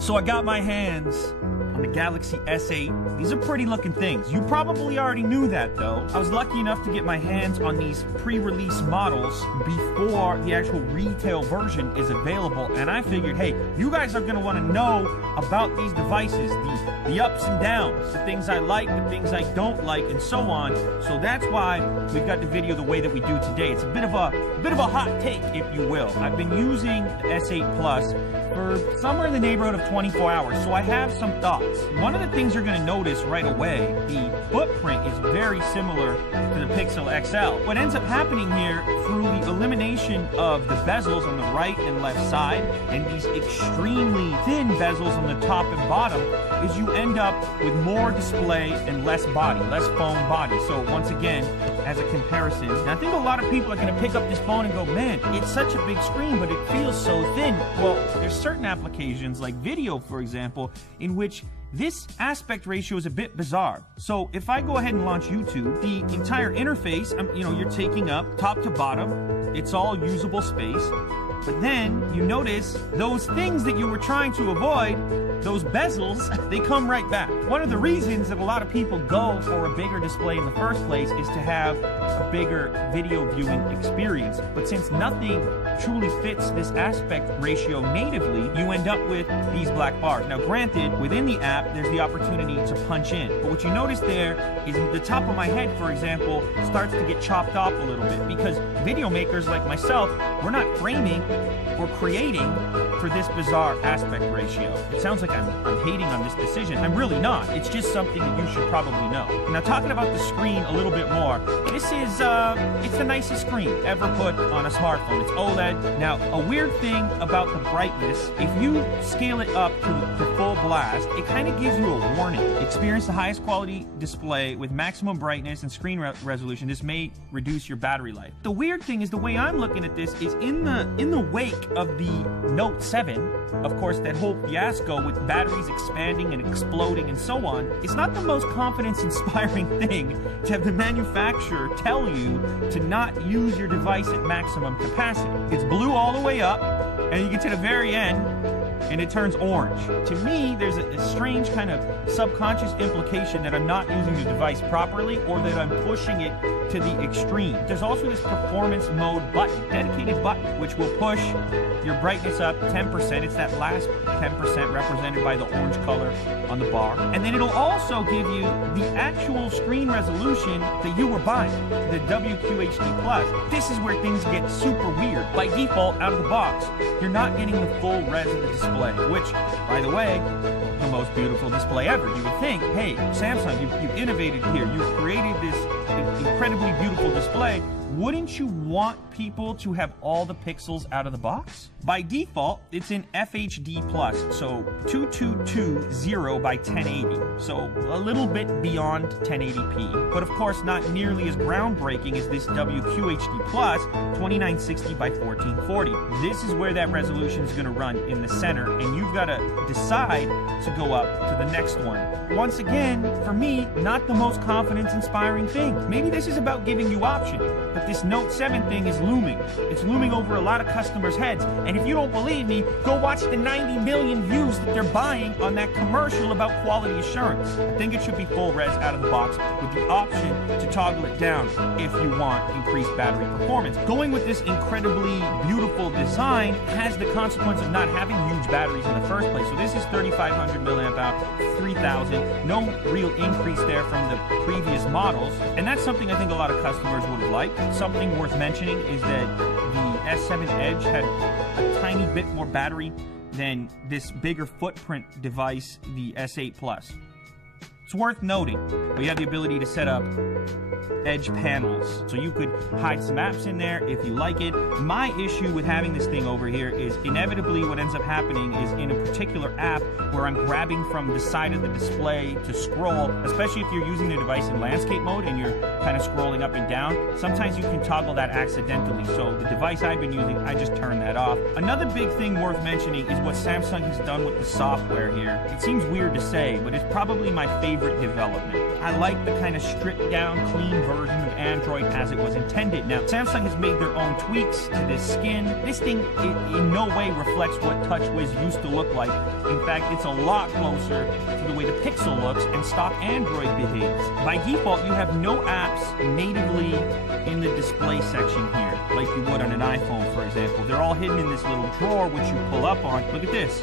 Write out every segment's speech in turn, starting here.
So I got my hands on the Galaxy S8. These are pretty looking things. You probably already knew that though. I was lucky enough to get my hands on these pre-release models before the actual retail version is available, and I figured, hey, you guys are gonna wanna know about these devices, the ups and downs, the things I like, the things I don't like, and so on. So that's why we've got the video the way that we do today. It's a bit of a hot take, if you will. I've been using the S8 Plus for somewhere in the neighborhood of 24 hours, so I have some thoughts. One of the things you're going to notice right away, the footprint is very similar to the Pixel XL. What ends up happening here, through the elimination of the bezels on the right and left side, and these extremely thin bezels on the top and bottom, is you end up with more display and less body, less phone body. So once again, as a comparison, and I think a lot of people are going to pick up this phone and go, man, it's such a big screen, but it feels so thin. Well, there's certain applications like video, for example, in which this aspect ratio is a bit bizarre. So if I go ahead and launch YouTube, the entire interface, you're taking up top to bottom, it's all usable space. But then you notice those things that you were trying to avoid, those bezels, they come right back. One of the reasons that a lot of people go for a bigger display in the first place is to have a bigger video viewing experience. But since nothing truly fits this aspect ratio natively, you end up with these black bars. Now granted, within the app, there's the opportunity to punch in. But what you notice there is the top of my head, for example, starts to get chopped off a little bit, because video makers like myself, we're not framing or creating for this bizarre aspect ratio. It sounds like I'm hating on this decision. I'm really not. It's just something that you should probably know. Now, talking about the screen a little bit more, this is, it's the nicest screen ever put on a smartphone. It's OLED. Now, a weird thing about the brightness, if you scale it up to full blast, it kind of gives you a warning. Experience the highest quality display with maximum brightness and screen resolution. This may reduce your battery life. The weird thing is, the way I'm looking at this is in the wake of the Note 7, of course, that whole fiasco with batteries expanding and exploding and so on, it's not the most confidence-inspiring thing to have the manufacturer tell you to not use your device at maximum capacity. It's blue all the way up, and you get to the very end, and it turns orange. To me, there's a strange kind of subconscious implication that I'm not using the device properly, or that I'm pushing it to the extreme. There's also this performance mode button, dedicated button, which will push your brightness up 10%. It's that last 10% represented by the orange color on the bar. And then it'll also give you the actual screen resolution that you were buying, the WQHD+. This is where things get super weird. By default, out of the box, you're not getting the full res of the display, which, by the way, the most beautiful display ever. You would think, hey, Samsung, you've innovated here. You've created this incredibly beautiful display. Wouldn't you want people to have all the pixels out of the box? By default, it's in FHD+, so 2220 by 1080, so a little bit beyond 1080p, but of course not nearly as groundbreaking as this WQHD+, 2960 by 1440. This is where that resolution is going to run in the center, and you've got to decide to go up to the next one. Once again, for me, not the most confidence-inspiring thing. Maybe this is about giving you options, but this Note 7 thing is looming. It's looming over a lot of customers' heads, and if you don't believe me, go watch the 90 million views that they're buying on that commercial about quality assurance. I think it should be full res out of the box with the option to toggle it down if you want increased battery performance. Going with this incredibly beautiful design has the consequence of not having huge batteries in the first place. So this is 3,500 milliamp hour, 3,000. No real increase there from the previous models, and that's something I think a lot of customers would have liked. Something worth mentioning is that the S7 Edge had a tiny bit more battery than this bigger footprint device, the S8 Plus. It's worth noting, but you have the ability to set up edge panels, so you could hide some apps in there if you like it. My issue with having this thing over here is inevitably what ends up happening is in a particular app where I'm grabbing from the side of the display to scroll, especially if you're using the device in landscape mode and you're kind of scrolling up and down, sometimes you can toggle that accidentally. So the device I've been using, I just turn that off. Another big thing worth mentioning is what Samsung has done with the software here. It seems weird to say, but it's probably my favorite favorite development. I like the kind of stripped down, clean version of Android as it was intended. Now, Samsung has made their own tweaks to this skin. This thing in no way reflects what TouchWiz used to look like. In fact, it's a lot closer to the way the Pixel looks and stock Android behaves. By default, you have no apps natively in the display section here, like you would on an iPhone, for example. They're all hidden in this little drawer, which you pull up on. Look at this.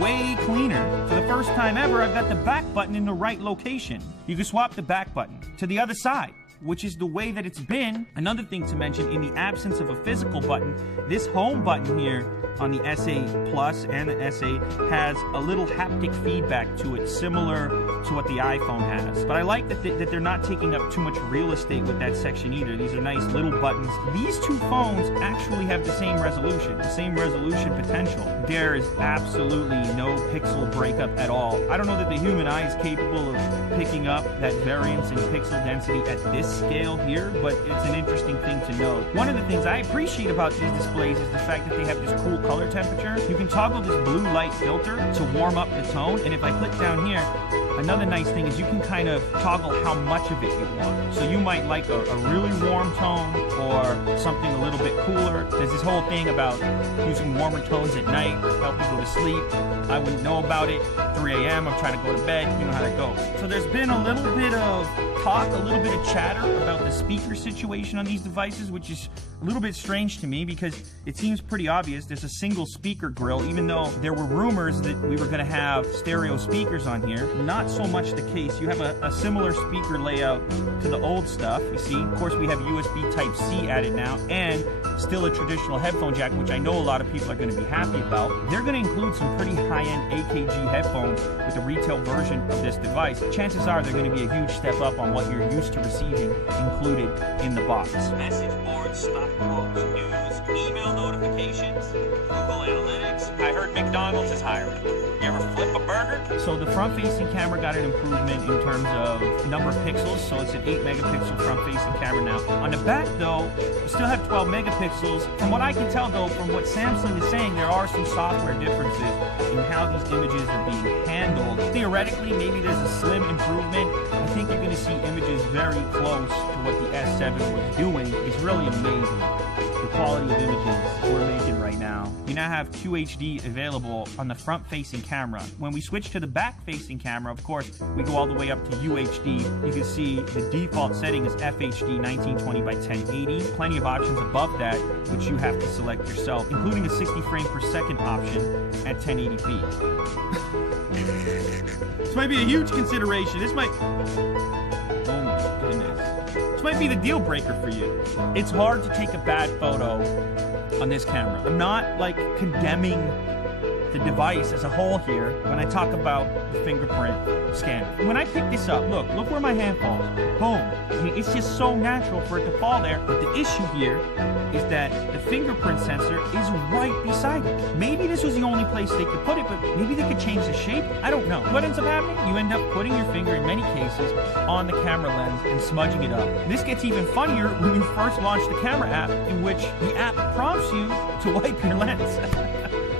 Way cleaner. For the first time ever, I've got the back button in the right location. You can swap the back button to the other side, which is the way that it's been. Another thing to mention, in the absence of a physical button, this home button here on the SA Plus and the SA has a little haptic feedback to it, similar to what the iPhone has. But I like that they're not taking up too much real estate with that section either. These are nice little buttons. These two phones actually have the same resolution potential. There is absolutely no pixel breakup at all. I don't know that the human eye is capable of picking up that variance in pixel density at this scale here, but it's an interesting thing to note. One of the things I appreciate about these displays is the fact that they have this cool color temperature. You can toggle this blue light filter to warm up the tone, and if I click down here, another nice thing is you can kind of toggle how much of it you want. So you might like a really warm tone or something a little bit cooler. There's this whole thing about using warmer tones at night, help you go to sleep. I wouldn't know about it. 3 a.m., I'm trying to go to bed, you know how that goes. So there's been a little bit of talk, a little bit of chatter about the speaker situation on these devices, which is a little bit strange to me because it seems pretty obvious. There's a single speaker grill, even though there were rumors that we were going to have stereo speakers on here. Not so much the case. You have a similar speaker layout to the old stuff. You see, of course, we have USB Type-C added now, and still a traditional headphone jack, which I know a lot of people are going to be happy about. They're going to include some pretty high-end AKG headphones with the retail version of this device. Chances are they're going to be a huge step up on what you're used to receiving included in the box. Message boards, stock quotes, news, email notifications, Google Analytics. I heard McDonald's is hiring. You ever flip a burger? So the front-facing camera got an improvement in terms of number of pixels, so it's an 8-megapixel front-facing camera now. On the back, though, you still have 12 megapixels. From what I can tell, though, from what Samsung is saying, there are some software differences in how these images are being handled. Theoretically, maybe there's a slim improvement. I think you're going to see images very close to what the S7 was doing. It's really amazing, the quality of images we're making right now. We now have QHD available on the front-facing camera. When we switch to the back-facing camera, of course, we go all the way up to UHD. You can see the default setting is FHD 1920 by 1080. Plenty of options above that, which you have to select yourself, including a 60 frame per second option at 1080p. This might be a huge consideration. This might... Oh my goodness. This might be the deal breaker for you. It's hard to take a bad photo on this camera. I'm not like condemning the device as a whole here when I talk about the fingerprint scanner. When I pick this up, look where my hand falls. Boom. I mean, it's just so natural for it to fall there. But the issue here is that the fingerprint sensor is right beside it. Maybe this was the only place they could put it, but maybe they could change the shape. I don't know. What ends up happening? You end up putting your finger, in many cases, on the camera lens and smudging it up. This gets even funnier when you first launch the camera app, in which the app prompts you to wipe your lens.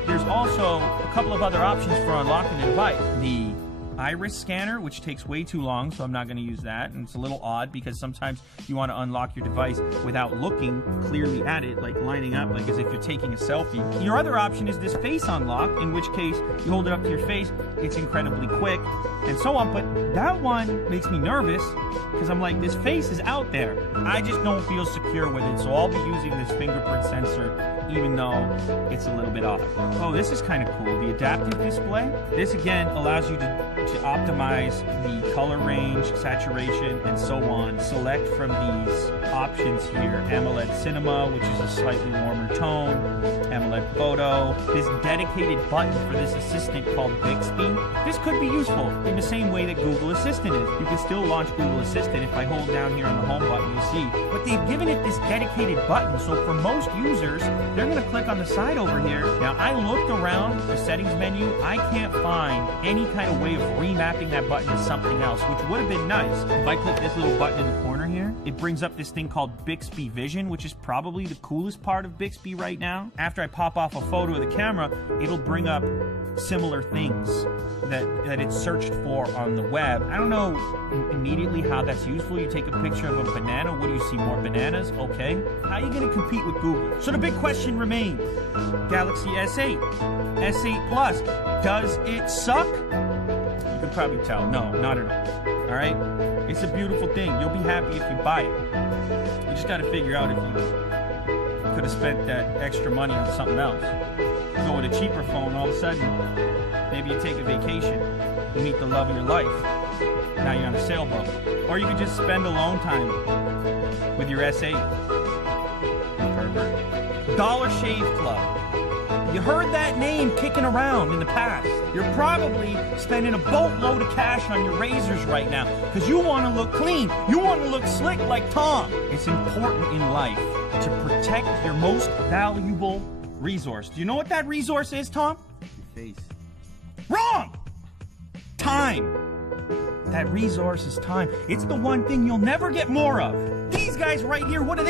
There's also a couple of other options for unlocking the device. The iris scanner, which takes way too long, so I'm not going to use that. And it's a little odd because sometimes you want to unlock your device without looking clearly at it, like lining up, like as if you're taking a selfie. Your other option is this face unlock, in which case you hold it up to your face, it's incredibly quick, and so on. But that one makes me nervous because I'm like, this face is out there. I just don't feel secure with it, so I'll be using this fingerprint sensor even though it's a little bit off. Oh, this is kind of cool. The adaptive display. This again allows you to optimize the color range, saturation, and so on. Select from these options here. AMOLED Cinema, which is a slightly warmer tone. AMOLED Photo. This dedicated button for this assistant called Bixby. This could be useful in the same way that Google Assistant is. You can still launch Google Assistant. If I hold down here on the home button, you'll see. But they've given it this dedicated button, so for most users, they're gonna click on the side over here. Now, I looked around the settings menu. I can't find any kind of way of remapping that button to something else, which would have been nice. If I click this little button in the corner here, it brings up this thing called Bixby Vision, which is probably the coolest part of Bixby right now. After I pop off a photo of the camera, it'll bring up similar things that it's searched for on the web. I don't know immediately how that's useful. You take a picture of a banana. What do you see? More bananas? Okay. How are you going to compete with Google? So the big question remains, Galaxy S8, S8 Plus, does it suck? You can probably tell. No, not at all. All right? It's a beautiful thing. You'll be happy if you buy it. You just got to figure out if you could have spent that extra money on something else. Go with a cheaper phone, all of a sudden, maybe you take a vacation, you meet the love of your life, now you're on a sailboat. Or you could just spend alone time with your S8. Pervert. Dollar Shave Club. You heard that name kicking around in the past. You're probably spending a boatload of cash on your razors right now because you want to look clean. You want to look slick like Tom. It's important in life to protect your most valuable resource. Do you know what that resource is, Tom? Your face. Wrong! Time. That resource is time. It's the one thing you'll never get more of. These guys right here, what do?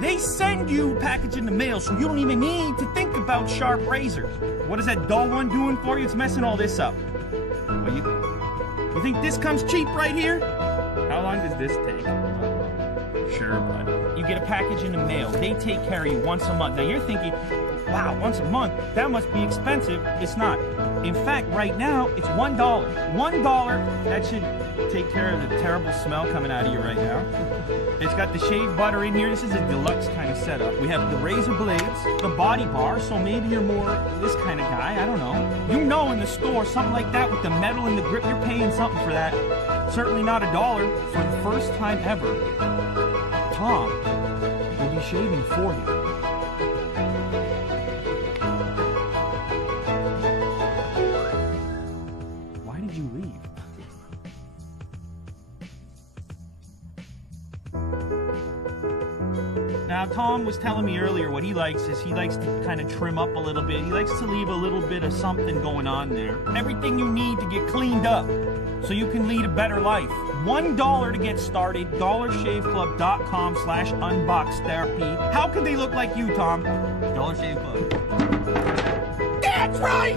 They send you a package in the mail, so you don't even need to think about sharp razors. What is that dull one doing for you? It's messing all this up. Well, you think this comes cheap right here? How long does this take? Sure, bud. You get a package in the mail. They take care of you once a month. Now you're thinking, wow, once a month? That must be expensive. It's not. In fact, right now, it's $1. $1, that should take care of the terrible smell coming out of you right now. It's got the shaved butter in here. This is a deluxe kind of setup. We have the razor blades, the body bar, so maybe you're more this kind of guy, I don't know. You know in the store, something like that with the metal and the grip, you're paying something for that. Certainly not $1. For the first time ever, Tom will be shaving for you. Why did you leave? Now, Tom was telling me earlier what he likes is he likes to kind of trim up a little bit. He likes to leave a little bit of something going on there. Everything you need to get cleaned up so you can lead a better life. $1 to get started, dollarshaveclub.com/unboxtherapy. How could they look like you, Tom? Dollar Shave Club. That's right!